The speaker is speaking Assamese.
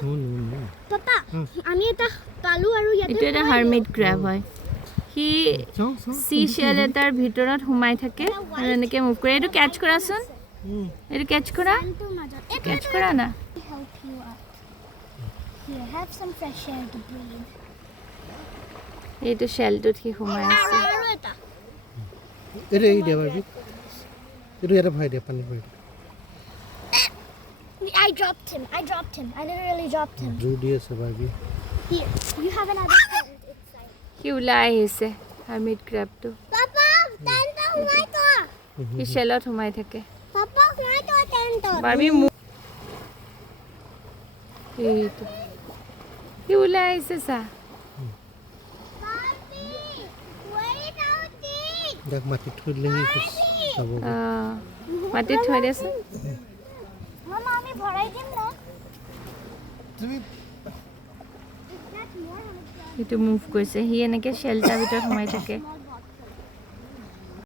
পাপা আমি এটা পালো আৰু ইয়াতে এটা এটা হাৰমিট ক্ৰ্যাব হয় হি সি শেল এটাৰ ভিতৰত সোমাই থাকে আৰু এনেকে মুভ কৰে এইটো ক্যাচ কৰাচোন এইটো ক্যাচ কৰা ক্যাচ কৰা না help you up here have some fresh air to breathe এইটো শেলটোত সি সোমাই আছে আৰু এটা এই দে বাবি এইটো এটা ভৰাই দে পানী ভৰাই I dropped him I literally dropped him জোৰ দি আছে বাবি here you have another tent inside সি ওলাই আহিছে হারমিট ক্র্যাবটো papa tent সোমাই তো সি শেলত সোমাই থাকে papa সোমাই তো tent বাৰবি এইটো সি ওলাই আহিছে চা papi wait out it দেখ মাটিত থৈ দিলে সি চাব মাটিত থৈ দেচোন mama আমি ভৰাই দিম না তুমি সেইটো মুভ কৰিছে সি এনেকে শেলটাৰ ভিতৰত সোমাই থাকে